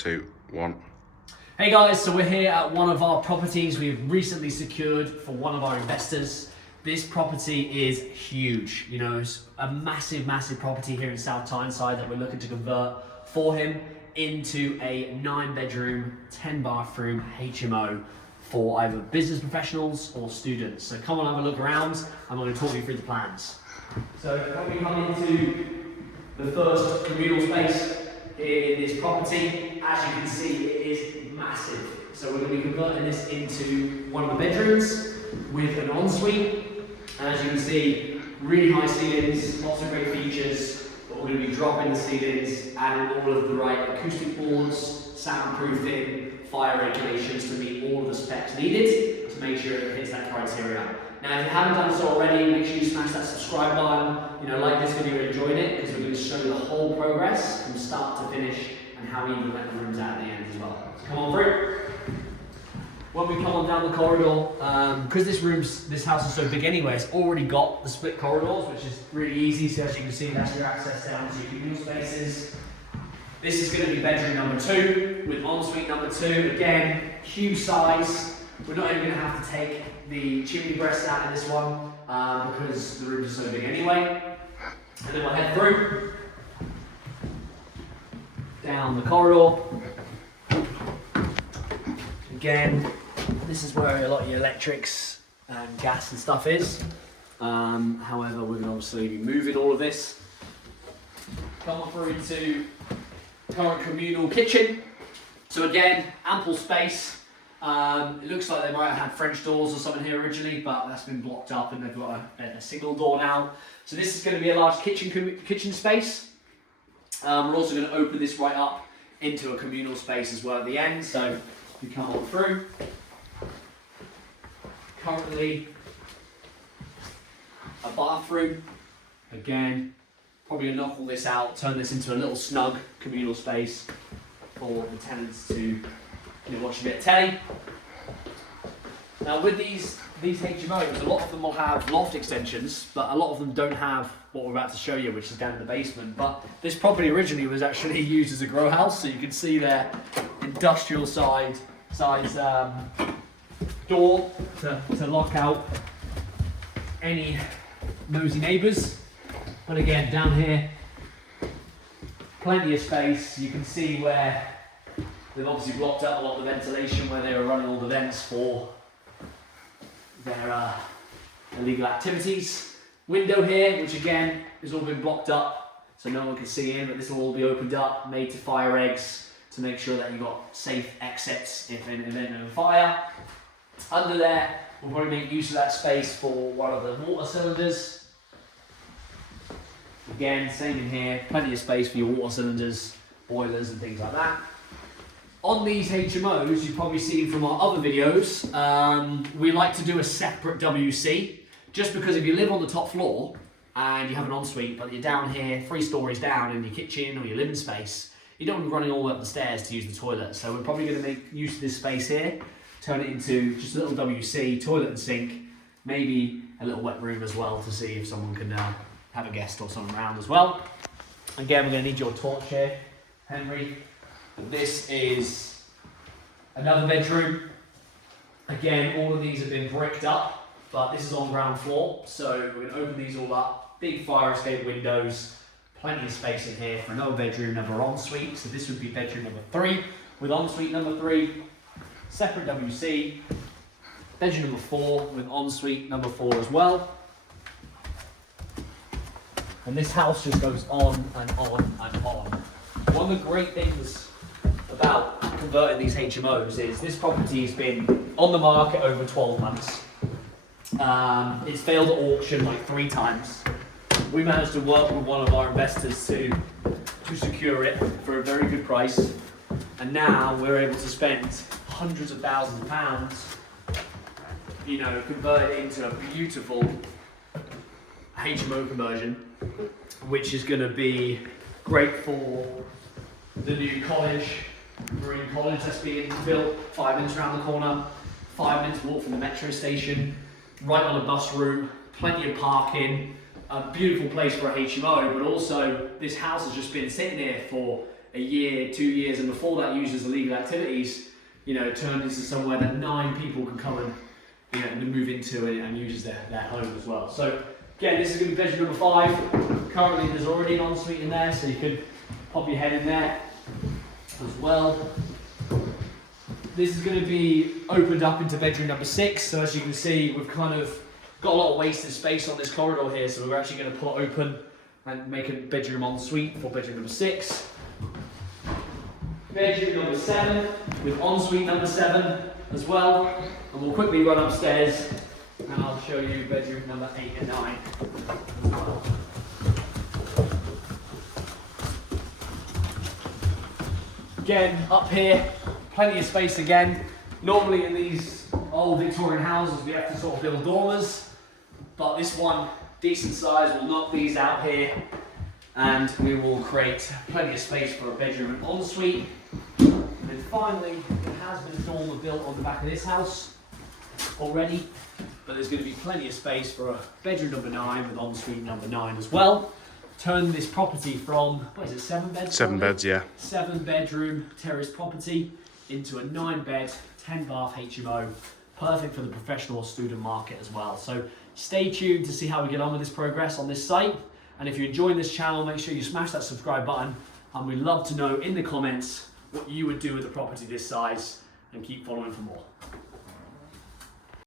2, 1. Hey guys, so we're here at one of our properties we've recently secured for one of our investors. This property is huge. You know, it's a massive, massive property here in South Tyneside that we're looking to convert for him into a 9-bedroom, 10-bathroom HMO for either business professionals or students. So come on, have a look around. I'm going to talk you through the plans. So when we come into the first communal space here in this property, as you can see, it is massive. So we're going to be converting this into one of the bedrooms with an ensuite. And as you can see, really high ceilings, lots of great features, but we're going to be dropping the ceilings, adding all of the right acoustic boards, soundproofing, fire regulations to meet all of the specs needed to make sure it hits that criteria. Now, if you haven't done so already, make sure you smash that subscribe button, like this video and enjoying it, because we're going to show you the whole progress from start to finish and how we even let the rooms out at the end as well. So come on through. When we come on down the corridor, because this house is so big anyway, it's already got the split corridors, which is really easy. So as you can see, that's your access down to your communal spaces. This is going to be bedroom number 2 with ensuite number 2. Again, huge size. We're not even going to have to take the chimney breast out in this one because the rooms are so big anyway. And then we'll head through down the corridor. Again, this is where a lot of your electrics and gas and stuff is. However, we're going to obviously be moving all of this. Come on through to current communal kitchen. So again, ample space. It looks like they might have had French doors or something here originally, but that's been blocked up and they've got a single door now. So this is going to be a large kitchen space. We're also going to open this right up into a communal space as well at the end. So you come on through. Currently a bathroom. Again, probably going to knock all this out, turn this into a little snug communal space for the tenants to watch a bit of telly. Now with these HMOs, a lot of them will have loft extensions, but a lot of them don't have what we're about to show you, which is down in the basement. But this property originally was actually used as a grow house, so you can see there, industrial size door to lock out any nosy neighbours. But again, down here, plenty of space. You can see where they've obviously blocked up a lot of the ventilation where they were running all the vents for their illegal activities. Window here, which again has all been blocked up so no one can see in, but this will all be opened up, made to fire eggs to make sure that you've got safe exits if in the event of a fire. Under there, we'll probably make use of that space for one of the water cylinders. Again, same in here, plenty of space for your water cylinders, boilers and things like that. On these HMOs, you've probably seen from our other videos, we like to do a separate WC, just because if you live on the top floor and you have an ensuite, but you're down here 3 stories down in your kitchen or your living space, you don't want to be running all the way up the stairs to use the toilet. So we're probably going to make use of this space here, turn it into just a little WC, toilet and sink, maybe a little wet room as well to see if someone can have a guest or someone around as well. Again, we're going to need your torch here, Henry. This is another bedroom. Again, all of these have been bricked up, but this is on ground floor. So we're going to open these all up. Big fire escape windows, plenty of space in here for another bedroom, another ensuite. So this would be bedroom number 3 with ensuite number 3, separate WC. Bedroom number 4 with ensuite number 4 as well. And this house just goes on and on and on. One of the great things about converting these HMOs is this property has been on the market over 12 months. It's failed at auction like 3 times. We managed to work with one of our investors to secure it for a very good price. And now we're able to spend hundreds of thousands of pounds, convert it into a beautiful HMO conversion, which is going to be great for the new Marine College that's being built 5 minutes around the corner, 5 minutes walk from the metro station, right on a bus route, plenty of parking, a beautiful place for a HMO, but also this house has just been sitting here for a year, 2 years, and before that used as illegal activities, you know, turned into somewhere that 9 people can come and, you know, and move into and use as their home as well. So again, this is going to be bedroom number 5. Currently there's already an ensuite in there, so you could pop your head in there as well. This is going to be opened up into bedroom number 6. So as you can see, we've kind of got a lot of wasted space on this corridor here, so we're actually going to pull it open and make a bedroom ensuite for bedroom number 6. Bedroom number 7 with ensuite number 7 as well. And we'll quickly run upstairs and I'll show you bedroom number 8 and 9 as well. Again, up here, plenty of space again. Normally in these old Victorian houses we have to sort of build dormers, but this one, decent size, will knock these out here and we will create plenty of space for a bedroom and ensuite. And then finally, there has been a dormer built on the back of this house already, but there's going to be plenty of space for a bedroom number 9 with ensuite number 9 as well. Turn this property from, what is it, 7 beds? 7 beds, yeah. 7 bedroom terrace property into a 9 bed, 10 bath HMO. Perfect for the professional or student market as well. So stay tuned to see how we get on with this progress on this site. And if you're enjoying this channel, make sure you smash that subscribe button. And we'd love to know in the comments what you would do with a property this size, and keep following for more.